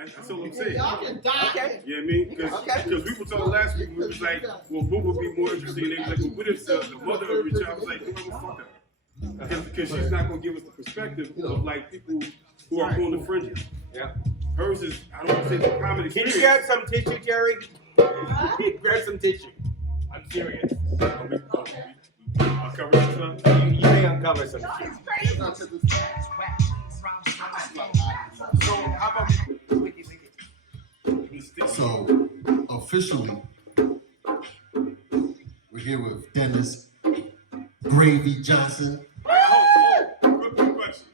That's all I'm saying. Y'all can die. Okay. You know what I mean? Because we were talking last week, we was like, well, what would be more interesting? They was like, well, what if the mother of every child was like, fuck her? Because she's not going to give us the perspective of like people who are on the fringes. Yeah. Hers is, I don't want to say the common Can experience. you grab some tissue, Jerry? Grab some tissue. I'm serious. I'll cover this up. You may uncover some Y'all shit. is crazy. So how about So, officially, we're here with Dennis Gravy Johnson. Quick question.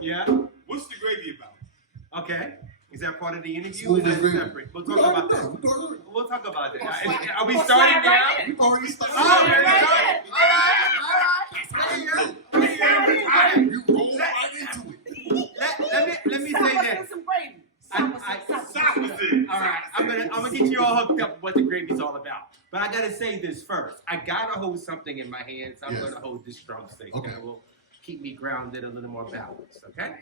Yeah. What's the gravy about? Okay. Is that part of the interview? Smooth Is that as gravy. separate? We'll talk about that. that. We'll talk about that. Are we starting now? You've already started. Oh, Right man. You roll right into it. Let me say this. Some gravy. Opposite. All right, I'm gonna get you all hooked up with what the gravy's all about. But I gotta say this first. I gotta hold something in my hands. I'm Yes. gonna hold this drumstick. Okay. That will keep me grounded, a little more balanced. Okay.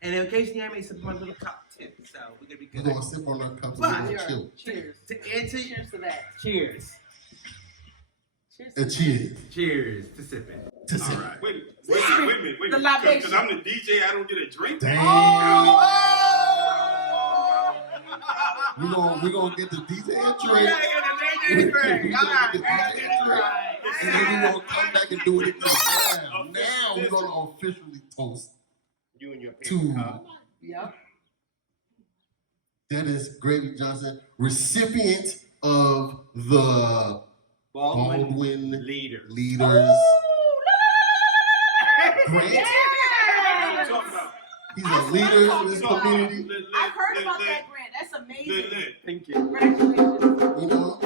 And occasionally I may sip my little cup too, so we're gonna be We're good. going to sip on our cups But- and chill. Cheers. And to Cheers to that. cheers. Cheers. And cheers. Cheers to sipping. To All sip. right. Wait a minute. The libation. Because I'm the DJ, I don't get a drink. Damn. We're gonna get the DJ a drink. Yeah, the DJ All right. And then we're gonna come back and do it again. Now we're gonna officially toast You and your to Yep. Dennis Gravy Johnson, recipient of the Baldwin Leaders. Leaders grant. Yeah. What you talking about? He's a leader in this community. I've heard about that grant. That's amazing. Thank you. Congratulations. You know,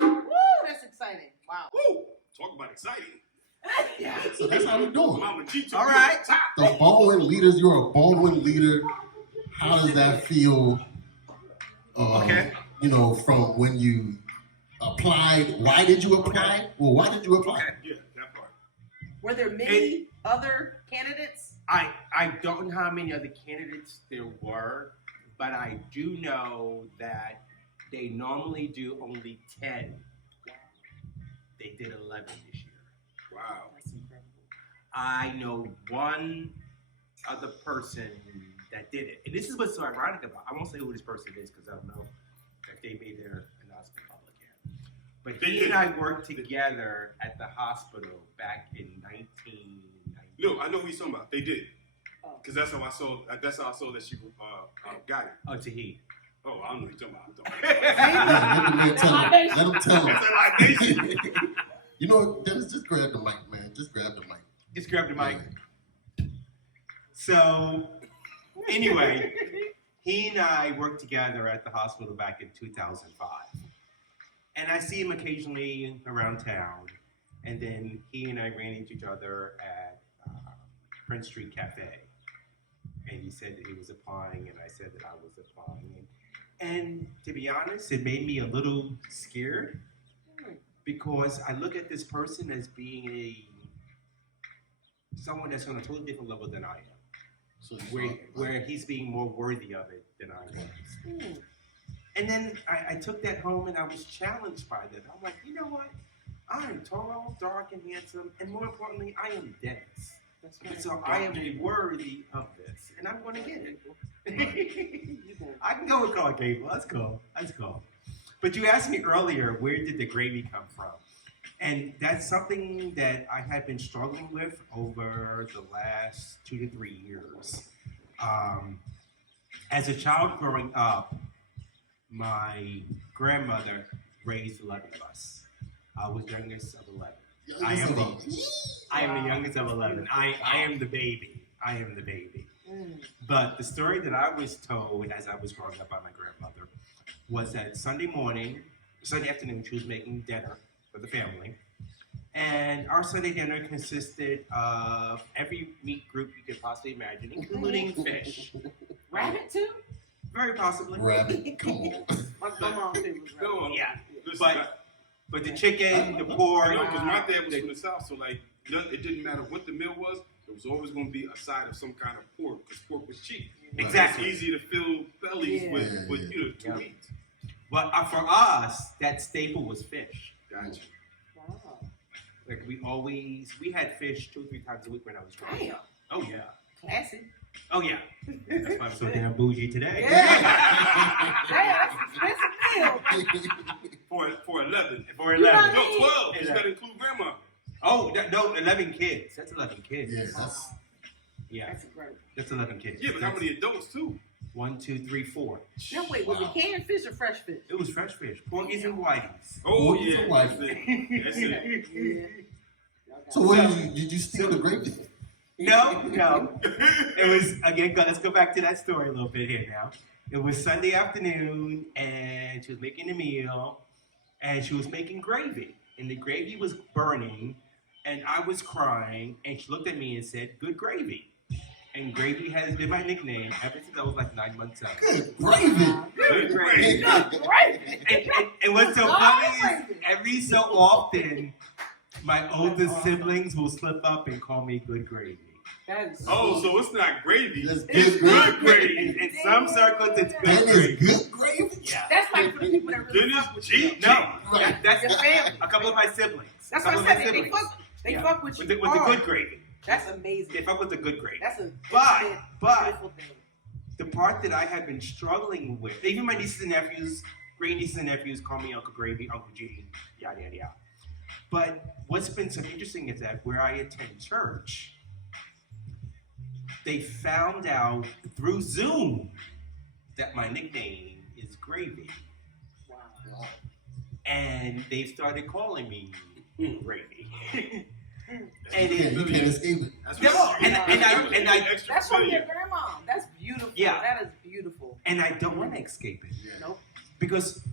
Woo, that's exciting. Wow. Woo! Talk about exciting. Yeah. so that's how we're doing. Mama G took All me right. to the top. The Baldwin Leaders, you're a Baldwin leader. How does that feel? Okay. You know, from when you applied. Why did you apply? Well, why did you apply? Okay. Yeah, that part. Were there many other candidates? I don't know how many other candidates there were, but I do know that they normally do only 10. They did 11 this year. Wow. That's incredible. I know one other person that did it. And this is what's so ironic about it. I won't say who this person is because I don't know if they made their announcement public yet. But he and I worked together at the hospital back in 1990. No, I know who you're talking about. They did. Oh. Because that's how I saw. That's how I saw that she got it. Oh, Tahiti. Oh, I don't know what you're talking about. Let him tell him. That's a libation. You know what, Dennis, just grab the mic, man. Just grab the mic. Just grab the mic. So, anyway, he and I worked together at the hospital back in 2005. And I see him occasionally around town. And then he and I ran into each other at Prince Street Cafe. And he said that he was applying, and I said that I was applying. And to be honest, it made me a little scared because I look at this person as being someone that's on a totally different level than I am. So Where he's being more worthy of it than I was. And then I took that home and I was challenged by that. I'm like, you know what? I am tall, dark, and handsome, and more importantly, I am dense. So I am worthy of this, and I'm going to get it. I can go with Clark Gable. Let's go. But you asked me earlier, where did the gravy come from? And that's something that I had been struggling with over the last 2 to 3 years. As a child growing up, my grandmother raised 11 of us. I was youngest of 11. I am the youngest of 11. I am the baby. But the story that I was told as I was growing up by my grandmother was that Sunday afternoon, she was making dinner for the family. And our Sunday dinner consisted of every meat group you could possibly imagine, including fish. Rabbit too? Very possibly. Rabbit, come on. My mom too was rabbit. No, Yeah. listen, But the chicken, the pork. I know, because my dad was from the South, so like, it didn't matter what the meal was was always going to be a side of some kind of pork because pork was cheap. Exactly. It's easy to fill bellies with you know, 2 Yeah. meats. But for us, that staple was fish. Gotcha. Wow. Like we had fish 2 or 3 times a week when I was growing Damn. up. Oh yeah. Classy. Oh yeah. That's why I'm so damn bougie today. Yeah. Damn, that's an expensive meal. For 11. For You know 11. No, 12. You Yeah. got to include grandma. Oh no, 11 kids. That's 11 kids. Yeah, Yeah, That's great. that's 11 kids. Yeah, but how many adults too? 1, 2, 3, 4. Now wait, was it canned fish or fresh fish? It was fresh fish, porgies and whiteys. Oh Well, yeah, it's a wife. that's it. That's it. Yeah. So what did you steal the gravy? No. It was again. Let's go back to that story a little bit here now. It was Sunday afternoon, and she was making a meal, and she was making gravy, and the gravy was burning, and I was crying, and she looked at me and said, "Good gravy." And gravy has been my nickname ever since I was like 9 months old. Good gravy. Good gravy. And what's so funny is every so often, my oldest awesome. siblings will slip up and call me good gravy. That is Oh, so it's not gravy. That's It's good good gravy. gravy. In some circles, it's That good is gravy. good gravy. Yeah. That's like for the people that really Goodness, fuck with you. G. No, Right. that's Your family. a couple of my siblings. That's A what couple I of my said. They siblings. fuck fuck with you. With the hard. good gravy. That's amazing. They fuck with the good gravy. That's a But- beautiful thing. The part that I have been struggling with, even my nieces and nephews, great nieces and nephews call me Uncle Gravy, Uncle G, yada, yada, yada. But what's been so interesting is that where I attend church, they found out through Zoom that my nickname is Gravy. Wow. And they started calling me Gravy. And You can't escape it. That's No, what- and I extra That's from your familiar. grandma. That's beautiful. Yeah. That is beautiful. and I don't want to escape it. Yeah. Nope. Because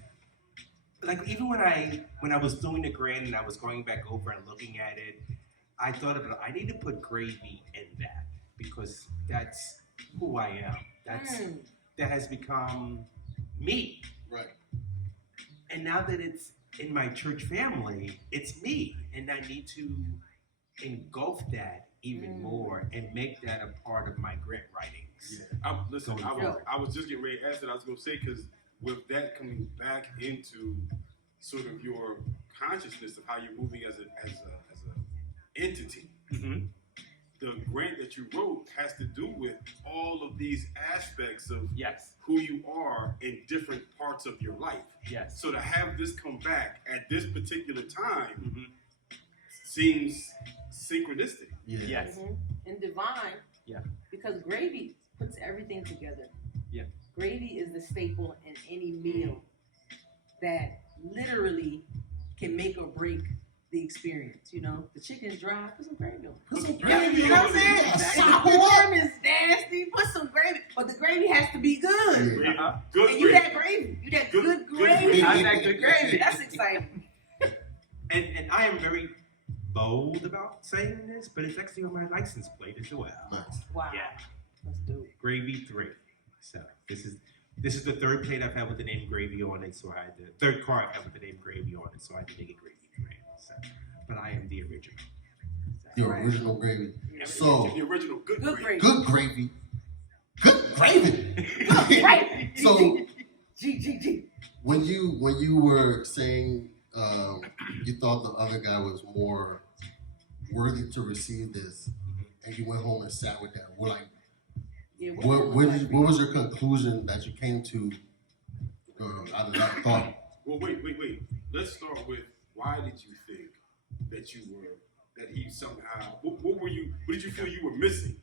like even when I was doing the grant and I was going back over and looking at it, I thought about I need to put gravy in that because that's who I am. That has become me. Right. And now that it's in my church family, it's me. And I need to engulf that even more and make that a part of my grant writings. Yeah. Listen, Yeah. I was just getting ready to ask that. I was going to say, because with that coming back into sort of your consciousness of how you're moving as a entity, Mm-hmm. the grant that you wrote has to do with all of these aspects of Yes. who you are in different parts of your life. Yes. So to have this come back at this particular time Mm-hmm. seems synchronistic. Yeah. Yes. And divine. Yeah. Because gravy puts everything together. Yeah. Gravy is the staple in any meal that literally can make or break the experience. You know, the chicken's dry, put some gravy on it. Put some Yeah, gravy you know what I'm on saying? it. It's Sop it up. warm, it's nasty, put some gravy. But the gravy has to be good. Yeah. Uh-huh. Good And you gravy. that gravy. You that Good- good good gravy. gravy. I like good gravy. That's exciting. And I am very bold about saying this, but it's actually on my license plate as well. Nice. Wow. Yeah. Let's do it. Gravy 3. So this is the third plate I've had with the name Gravy on it. So I had the third car I've had with the name Gravy on it. So I had to make it Gravy 3. So, but I am the original. The Right. original gravy. Yeah. So The original good Good gravy. gravy. good gravy. Good gravy. Right. So G. when you were saying you thought the other guy was more worthy to receive this, and you went home and sat with that, what Yeah, what was your conclusion that you came to out of that thought? Well, wait. Let's start with why did you think that he somehow, what did you feel you were missing?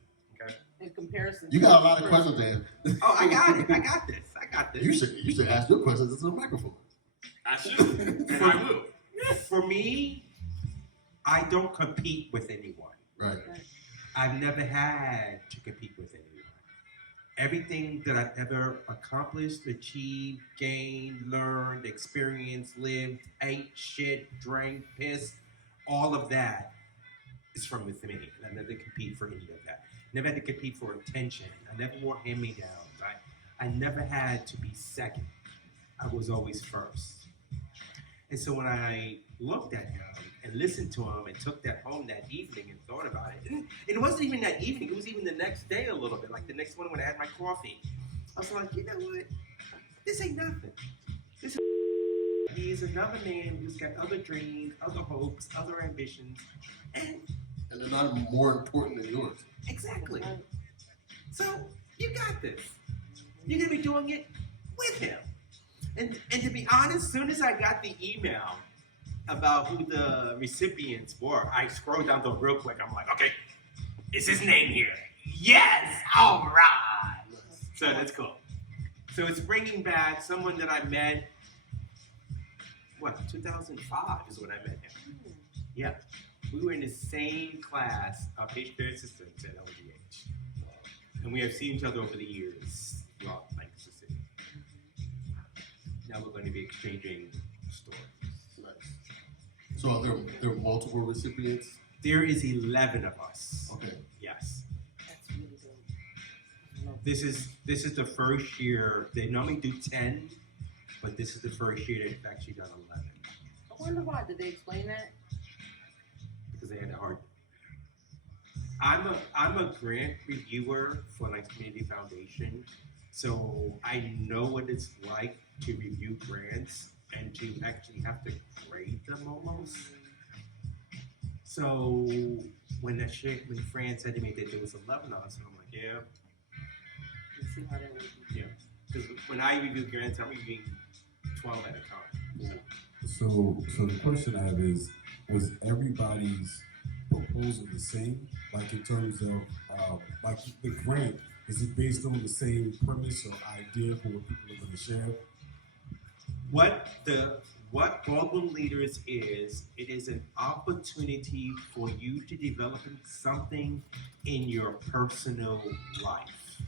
in comparison. You to got a the lot of person. questions there. Oh, I got it. I got this. You should ask your questions into the microphone. I should, and I will. For me, I don't compete with anyone. Right. I've never had to compete with anyone. Everything that I've ever accomplished, achieved, gained, learned, experienced, lived, ate, shit, drank, pissed, all of that is from within me. And I never compete for any of that. Never had to compete for attention. I never wore hand-me-downs. I never had to be second. I was always first. And so when I looked at him and listened to them and took that home that evening and thought about it. And it wasn't even that evening. It was even the next day a little bit, like the next morning when I had my coffee. I was like, you know what? This ain't nothing. This is he's another man who's got other dreams, other hopes, other ambitions, and they're not more important than yours. exactly. So you got this. You're gonna be doing it with him. And to be honest, as soon as I got the email about who the recipients were, I scrolled down to it real quick. I'm like, okay, is his name here? Yes, all right. So that's cool. So it's bringing back someone that I met, 2005 is when I met him. Yeah. We were in the same class of HBA assistants at LGH. And we have seen each other over the years throughout Lancaster City. Now we're going to be exchanging stories. Nice. So there are multiple recipients? There is 11 of us. Okay. Yes. That's really good. This is the first year. They normally do 10, but this is the first year they've actually done 11. I wonder why. Did they explain that? Because they had a hard. I'm a grant reviewer for Lancaster Community Foundation, so I know what it's like to review grants and to actually have to grade them almost. So when Fran said to me that there was 11 of us, I'm like, yeah. Let's see how that would be. Yeah, because when I review grants, I'm reviewing 12 at a time. Yeah. So the question I have is, was everybody's proposal the same? Like in terms of, like the grant, is it based on the same premise or idea for what people are going to share? What Baldwin Leaders is, it is an opportunity for you to develop something in your personal life.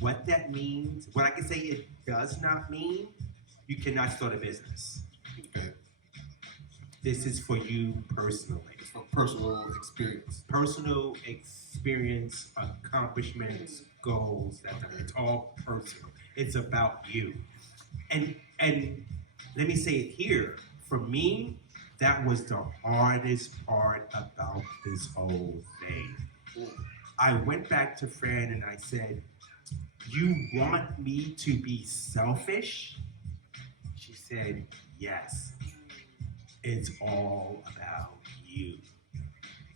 What that means, what I can say it does not mean, you cannot start a business. Okay. This is for you personally. It's for personal experience. Personal experience, accomplishments, goals. It's all personal. It's about you. And let me say it here. For me, that was the hardest part about this whole thing. I went back to Fran and I said, "You want me to be selfish?" She said, "Yes. It's all about you."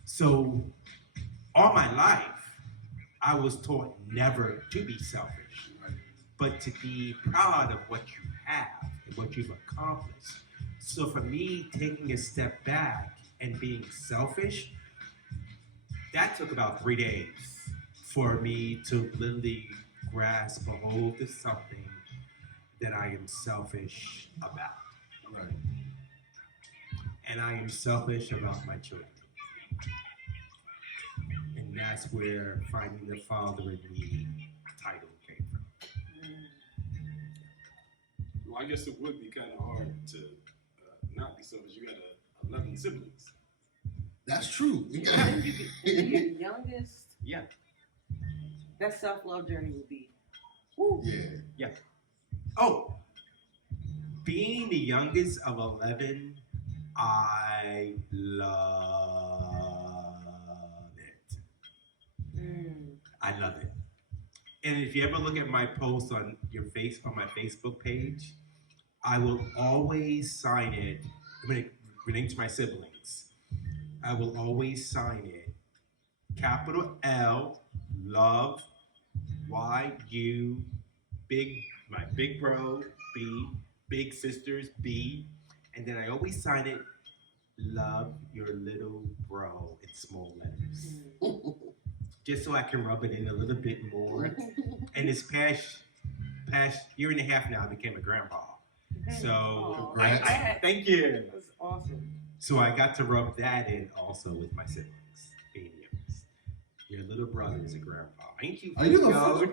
So all my life, I was taught never to be selfish, but to be proud of what you have and what you've accomplished. So for me, taking a step back and being selfish, that took about 3 days for me to literally grasp a hold of something that I am selfish about. Right. And I am selfish about my children. And that's where Finding the Father in Me title came from. Well, I guess it would be kind of hard to not be selfish. You got 11 siblings. That's true. You're the youngest. Yeah. That self-love journey would be. Woo. Yeah. Oh, being the youngest of 11, I love it. I love it. And if you ever look at my post on my Facebook page, I will always sign it relating to my siblings. I will always sign it capital L, love, Y-U, my big bro, B, big sisters, B, and then I always sign it, love your little bro in small letters. Just so I can rub it in a little bit more. And this past year and a half now, I became a grandpa. So thank you. That's awesome. So I got to rub that in also with my siblings, being youngest. Your little brother is a grandpa. Ain't you? Are you the first?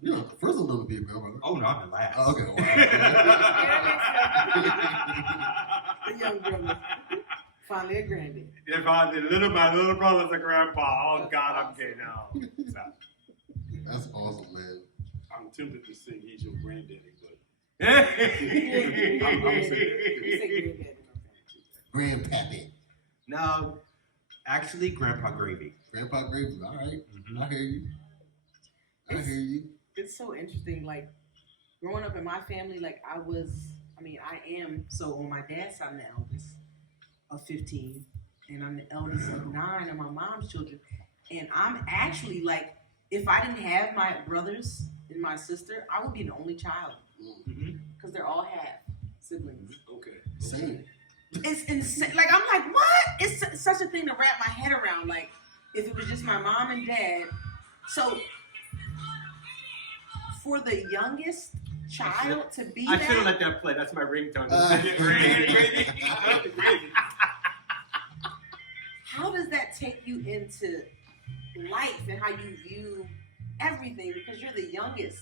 You're not the first one to be a grandmother. Oh no, I'm the last. Oh, okay. Wow. The young brother. Finally a granddad. My little brother's a grandpa. Oh God, I'm getting out. That's awesome, man. I'm tempted to say he's your granddaddy, but I'm You say granddaddy. Grandpappy. No, actually, Grandpa Gravy. Grandpa Gravy. All right. Mhm. I hear you. I hear you. It's so interesting. Like growing up in my family, like I am. So on my dad's side, I'm the eldest of 15, and I'm the eldest of 9 of my mom's children. And I'm actually like, if I didn't have my brothers and my sister, I would be the only child Mhm. because they're all half siblings. Okay. Same. It's insane. Like I'm like, what? It's such a thing to wrap my head around. Like if it was just my mom and dad. So for the youngest child to be I should have that, let that play. That's my ringtone. how does that take you into life and how you view everything? Because you're the youngest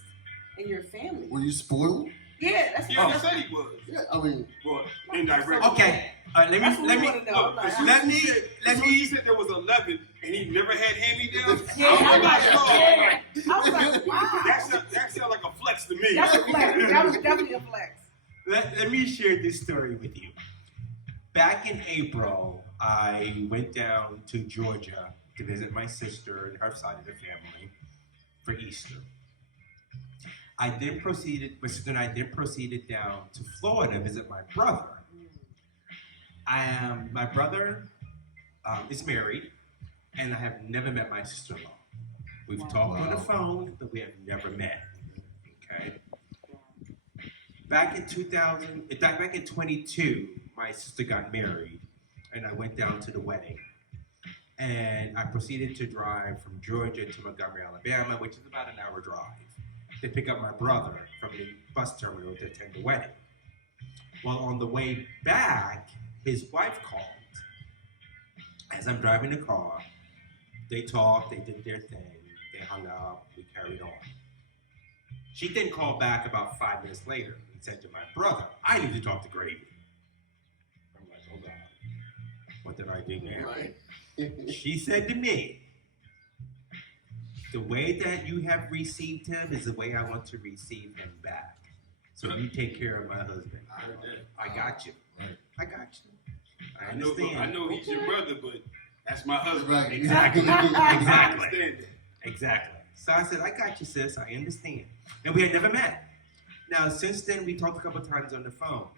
in your family. Were you spoiled? Yeah, that's Yeah, he said he was. Yeah, I mean, Well, indirectly. Okay. All right, That's what let we me. want to know. As Like, soon as he said there was 11 and he never had hand-me-downs, yeah, I I'm was like, like, oh, yeah. I was like, wow. that sounds like a flex to me. That's a flex. That was definitely a flex. Let me share this story with you. Back in April, I went down to Georgia to visit my sister and her side of the family for Easter. My sister and I then proceeded down to Florida to visit my brother. My brother is married, and I have never met my sister-in-law. We've talked on the phone, but we have never met. Okay. Back in 22, my sister got married, and I went down to the wedding. And I proceeded to drive from Georgia to Montgomery, Alabama, which is about an hour drive, to pick up my brother from the bus terminal to attend the wedding. Well, on the way back, his wife called. As I'm driving the car, they talked, they did their thing, they hung up, we carried on. She then called back about 5 minutes later and said to my brother, I need to talk to Gravy. I'm like, oh God, what did I do now? right. She said to me, the way that you have received him is the way I want to receive him back. So you take care of my husband. I got you. Right. I got you. I I know understand. he's your brother, but that's my husband. Right. Exactly. I Exactly. understand that. Exactly. So I said, I got you, sis. I understand. And we had never met. Now, since then, we talked a couple times on the phone.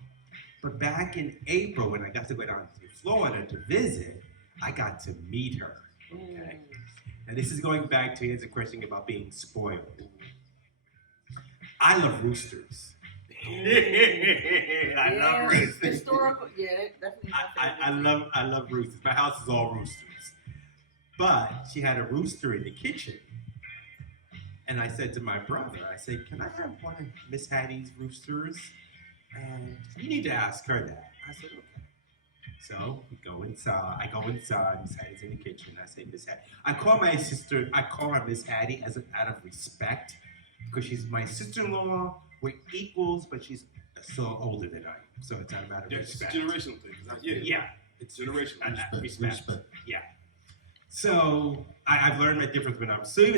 But back in April, when I got to go down to Florida to visit, I got to meet her. Okay. Now, this is going back to his question about being spoiled. I love roosters. I love roosters. Historical, yeah, definitely. I love roosters. My house is all roosters. But she had a rooster in the kitchen. And I said to my brother, I said, can I have one of Miss Hattie's roosters? And you need to ask her that. I said, okay. So we go inside. I go inside. Miss Hattie's in the kitchen. I say, Miss Hattie. I call her Miss Hattie out of respect because she's my sister-in-law. We're equals, but she's still older than I am. So it's not a matter of Yeah, it's a respect. generational thing. Yeah. It's Generational. respect. Yeah. So I've learned my difference when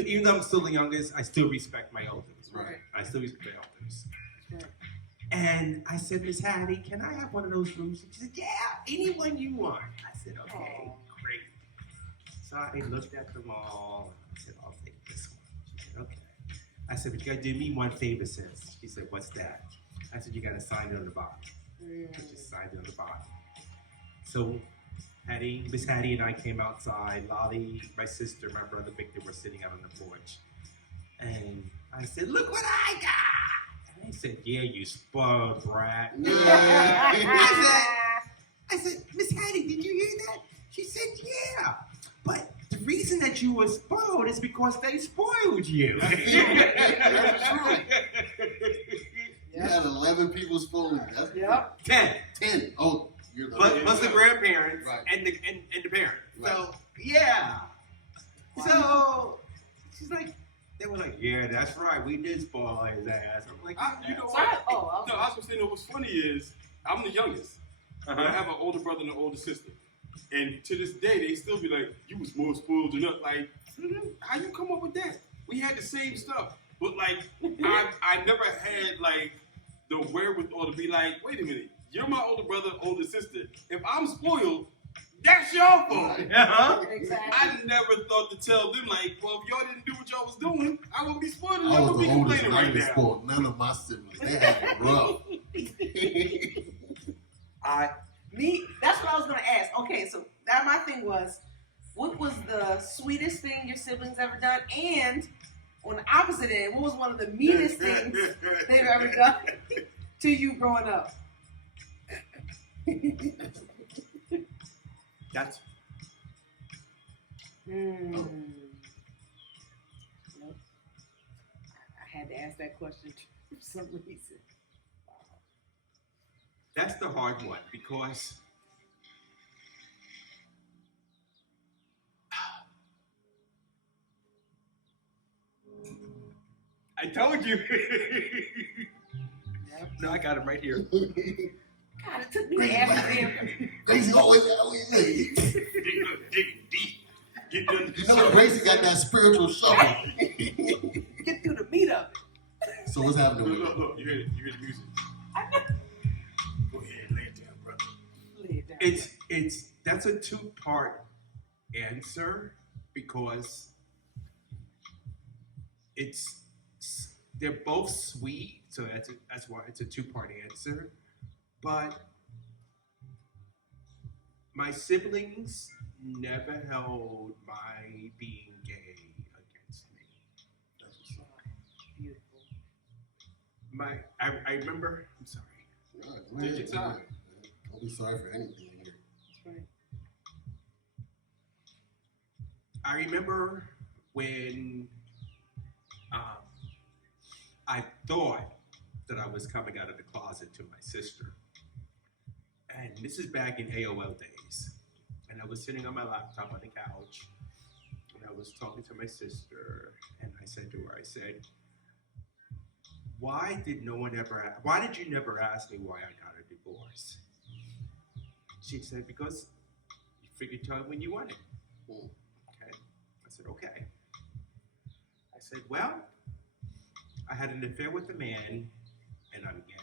even though I'm still the youngest, I still respect my elders. Right. I still respect my elders. Right. And I said, Miss Hattie, can I have one of those rooms? She said, yeah, anyone you want. I said, okay, Aww. great. So I looked at them all. I said, I'll take this one. She said, okay. I said, but you gotta do me one favor, sis. She said, what's that? I said, you gotta sign it on the bottom. I just signed it on the bottom. So Miss Hattie and I came outside. Lolly, my sister, my brother Victor were sitting out on the porch. And I said, look what I got. And they said, yeah, you spoiled brat. I said, Miss Hattie, did you hear that? She said, yeah. But the reason that you were spoiled is because they spoiled you. That's true. You had 11 people spoiling. That's Yep. 10. 10. Oh, you're the Plus the grandparents Right. and the parents. Right. So yeah. So she's like, they were like, yeah, that's right. We did spoil his ass. I'm like, You know So what? I No, I was gonna say, no, what's funny is I'm the youngest. And I have an older brother and an older sister. And to this day, they still be like, you was more spoiled than us. Like, how you come up with that? We had the same stuff. But like, I never had like the wherewithal to be like, wait a minute, you're my older brother, older sister. If I'm spoiled, that's your fault. Exactly. I never thought to tell them, like, well, if y'all didn't do what y'all was doing, I wouldn't be spoiled and I y'all was would be the oldest, complaining and I right didn't now. spoil none of my siblings. They had it rough. That's what I was gonna ask. Okay, so that my thing was, what was the sweetest thing your siblings ever done? And on the opposite end, what was one of the meanest things they've ever done to you growing up? That's Nope. I had to ask that question for some reason. that's the hard one because I told you. no, I got him right here. God, it took me to ask him. Gracie always got Digging deep. Get them. You know, Gracie got that spiritual shovel. Get through the meat of it. So what's happening with it? Look. You hear the music. Go ahead, lay it down, brother. Lay it down. It's that's a two-part answer because they're both sweet, so that's why it's a two-part answer. But my siblings never held my being gay against me. That's what's up. Beautiful. I remember. I'm sorry. All right, go ahead. Take your time. Don't be sorry for anything here. That's right. I remember when I thought that I was coming out of the closet to my sister. And this is back in AOL days. And I was sitting on my laptop on the couch, and I was talking to my sister, and I said to her, I said, why did you never ask me why I got a divorce? She said, because you figured tell me when you wanted. Okay. I said, okay. I said, well, I had an affair with a man, and I'm gay.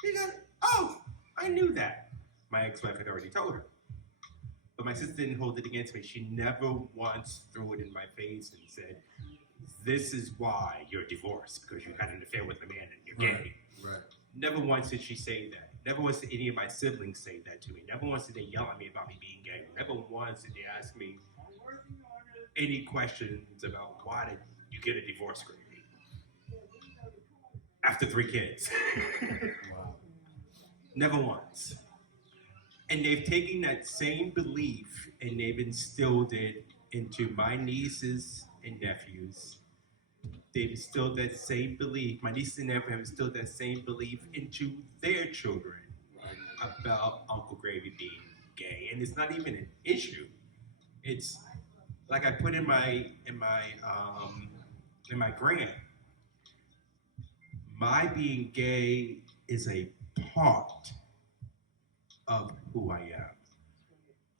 She goes, oh, I knew that. My ex-wife had already told her. But my sister didn't hold it against me. She never once threw it in my face and said, this is why you're divorced, because you had an affair with a man and you're gay. Right. Never once did she say that. Never once did any of my siblings say that to me. Never once did they yell at me about me being gay. Never once did they ask me any questions about why did you get a divorce, Grady? After 3 kids. Wow. Never once. And they've taken that same belief and they've instilled it into my nieces and nephews. They've instilled that same belief. My nieces and nephews have instilled that same belief into their children about Uncle Gravy being gay. And it's not even an issue. It's like I put in my grant. My being gay is a part of who I am.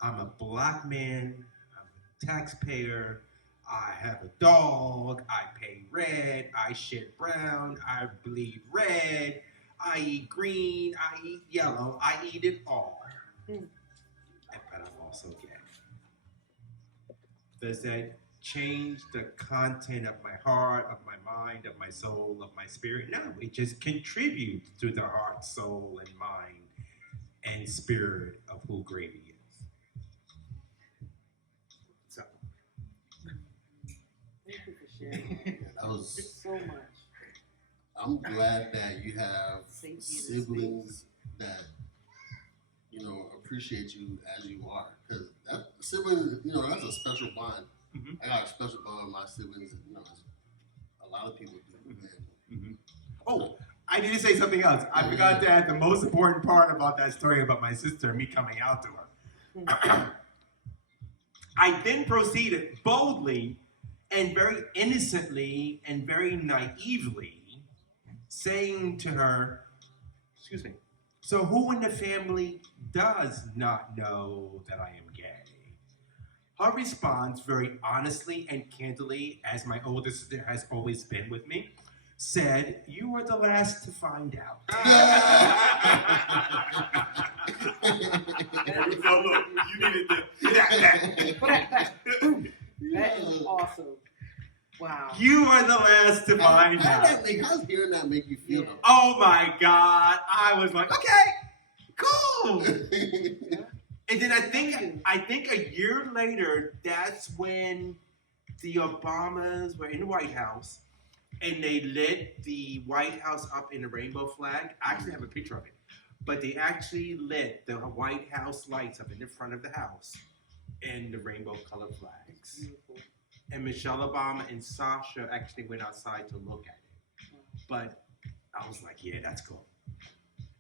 I'm a black man, I'm a taxpayer, I have a dog, I pay rent, I shit brown, I bleed red, I eat green, I eat yellow, I eat it all. But I'm also gay. Does that change the content of my heart, of my mind, of my soul, of my spirit? No, it just contributes to the heart, soul, and mind and spirit of who Gravy is. So. Thank you for sharing That was. so much. I'm glad that you have Safety in the siblings that appreciate you as you are, because that siblings, that's a special bond. Mm-hmm. I got a special bond with my siblings, and a lot of people do. Mm-hmm. Oh, I need to say something else. I forgot to add the most important part about that story about my sister and me coming out to her. I then proceeded boldly and very innocently and very naively saying to her, excuse me, so who in the family does not know that I am gay? Her response, very honestly and candidly, as my older sister has always been with me, said, "You were the last to find out." So look, you needed that. That is awesome. Wow. You are the last to find out. How's hearing that make you feel? Yeah. Oh my God! I was like, okay, cool. And then I think a year later, that's when the Obamas were in the White House, and they lit the White House up in a rainbow flag. I actually have a picture of it, but they actually lit the White House lights up in the front of the house in the rainbow colored flags. Beautiful. And Michelle Obama and Sasha actually went outside to look at it. But I was like, yeah, that's cool.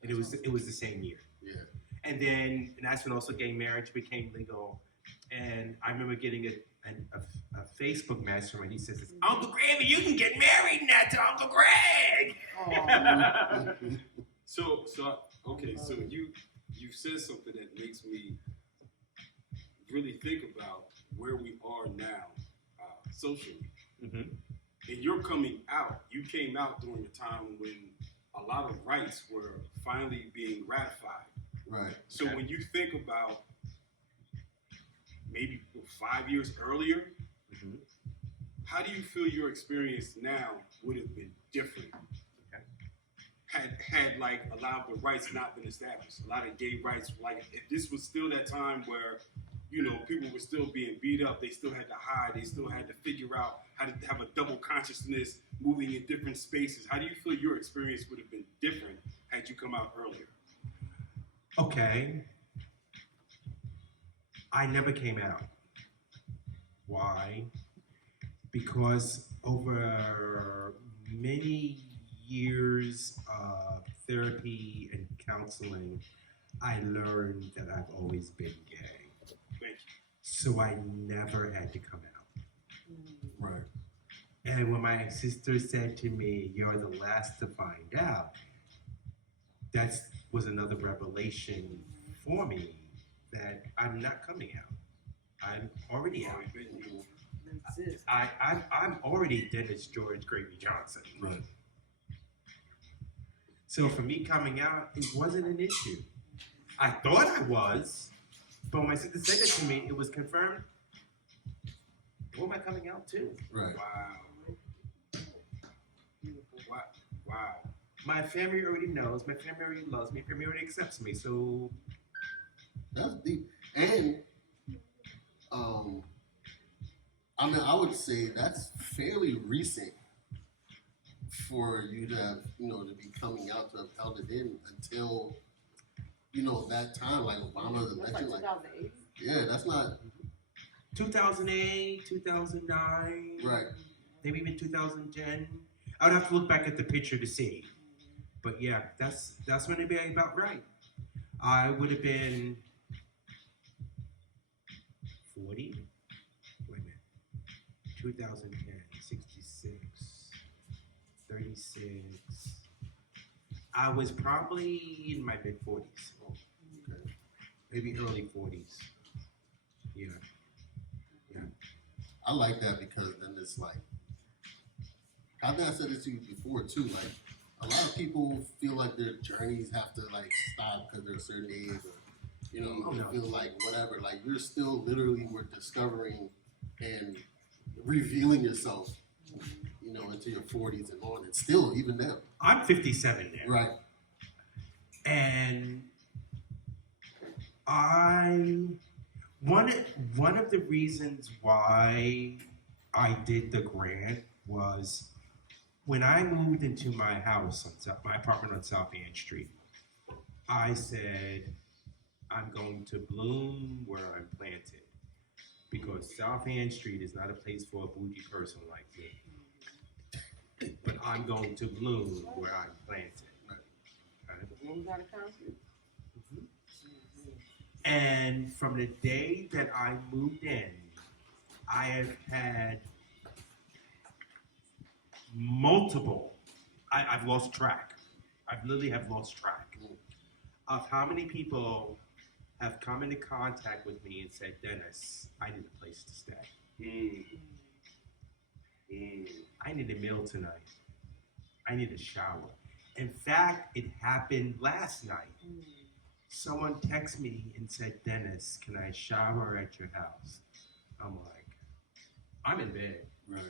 And it was the same year. Yeah. And then that's when also gay marriage became legal. And I remember getting a Facebook message when he says, "Uncle Greg, you can get married now to Uncle Greg." Oh. So okay, so you said something that makes me really think about where we are now socially. Mm-hmm. And you're coming out. You came out during a time when a lot of rights were finally being ratified. Right. So Okay. when you think about maybe 5 years earlier, Mm-hmm. how do you feel your experience now would have been different? Okay. Had like a lot of the rights not been established, a lot of gay rights, like if this was still that time where, you know, people were still being beat up, they still had to hide, they still had to figure out how to have a double consciousness moving in different spaces. How do you feel your experience would have been different had you come out earlier? Okay. I never came out. Why? Because over many years of therapy and counseling, I learned that I've always been gay. Thank you. So I never had to come out. Right. And when my sister said to me, "You're the last to find out," that was another revelation for me that I'm not coming out. I'm already out. Exist. I'm already Dennis George Gravy Johnson. Right. So for me coming out, it wasn't an issue. I thought I was, but when my sister said it to me, it was confirmed. Who am I coming out to? Right. Wow. Wow. Wow. My family already knows. My family already loves me. My family already accepts me. So That's deep. And I mean, I would say that's fairly recent for you to have, you know, to be coming out, to have held it in until, you know, that time, like Obama That's like mentioned, like, 2008. yeah, that's not 2008, 2009, right. maybe even 2010. I would have to look back at the picture to see. But yeah, that's when it'd be about right. I would have been 40. Wait a minute. 2010, 66, 36. I was probably in my mid 40s. Okay. Maybe early 40s. Yeah. I like that because then it's like, I think I said this to you before too, like a lot of people feel like their journeys have to like stop because they're a certain age or, you know, Oh, they no. feel like whatever, like you're still literally were discovering and revealing yourself, you know, into your 40s and on, and still even now. I'm 57 now. Right. And one of the reasons why I did the grant was when I moved into my house, my apartment on South Ann Street, I said, I'm going to bloom where I'm planted. Because South Ann Street is not a place for a bougie person like me. But I'm going to bloom where I'm planted. When we got a concert. And from the day that I moved in, I have had multiple, I've lost track. I literally have lost track of how many people have come into contact with me and said, "Dennis, I need a place to stay. I need a meal tonight. I need a shower. In fact, it happened last night. Someone texted me and said, Dennis, can I shower at your house? I'm like, I'm in bed. Right.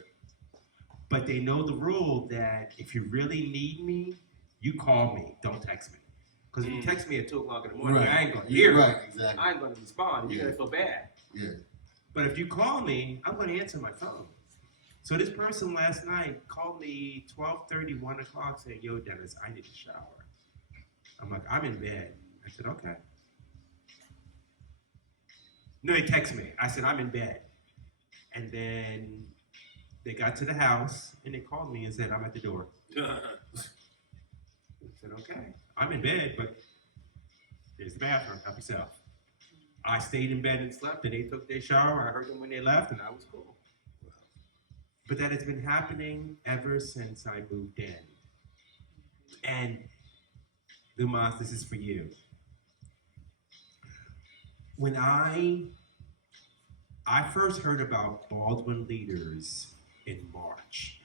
But they know the rule that if you really need me, you call me, don't text me. Because if you text me at 2 o'clock in the morning, Right. I ain't going to hear it. Right, exactly. I ain't going to respond. You're Yeah. going to feel bad. Yeah. But if you call me, I'm going to answer my phone. So this person last night called me 12:30, 1 o'clock, saying, yo, Dennis, I need a shower. I'm like, I'm in bed. I said, okay. No, they text me. I said, I'm in bed. And then they got to the house, and they called me and said, I'm at the door. I said, okay. I'm in bed, but there's the bathroom. Help yourself. I stayed in bed and slept, and they took their shower. I heard them when they left, and I was cool. But that has been happening ever since I moved in. And, Lumas, this is for you. When I first heard about Baldwin Leaders in March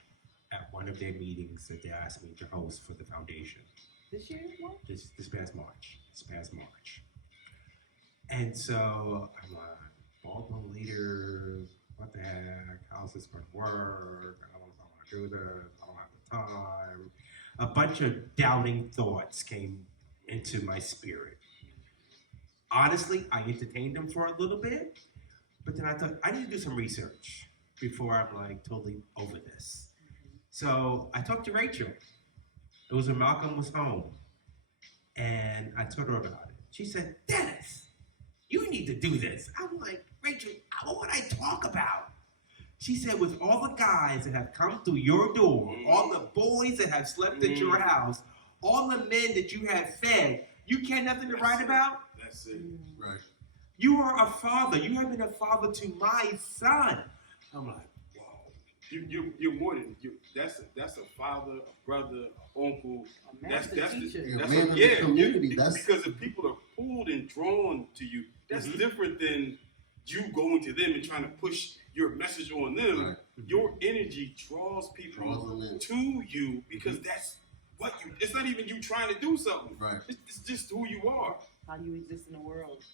at one of their meetings that they asked me to host for the foundation. This year, what? This past March. And so I'm like, Baldwin Leaders, what the heck? How's this going to work? I don't know if I want to do this. I don't have the time. A bunch of doubting thoughts came into my spirit. Honestly, I entertained them for a little bit, but then I thought, I need to do some research before I'm like totally over this. So I talked to Rachel. It was when Malcolm was home. And I told her about it. She said, Dennis, you need to do this. I'm like, Rachel, what would I talk about? She said, with all the guys that have come through your door, all the boys that have slept at your house, all the men that you have fed, you care nothing to write about? That's it. Right. You are a father. You have been a father to my son. I'm like, You're more than you. That's a father, a brother, an uncle. A master teacher. Yeah, man of the community, that's- because if people are pulled and drawn to you, that's different than you going to them and trying to push your message on them. Right. Your energy draws people Draws them in. to you because that's what you. It's not even you trying to do something. Right. It's just who you are. How you exist in the world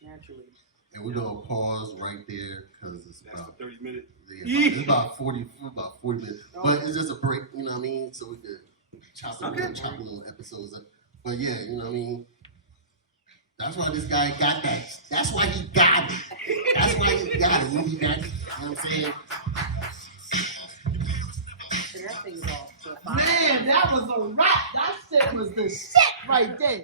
naturally. And we're gonna pause right there because it's That's about, the 30-minute. it's about 40 minutes. But it's just a break, you know what I mean? So we could chop little episodes up. But yeah, you know what I mean? That's why this guy got that. That's why he got it. That's why he got it. He got it. You know what I'm saying? And that thing's off. So Man, that was a wrap. That shit was the shit right there.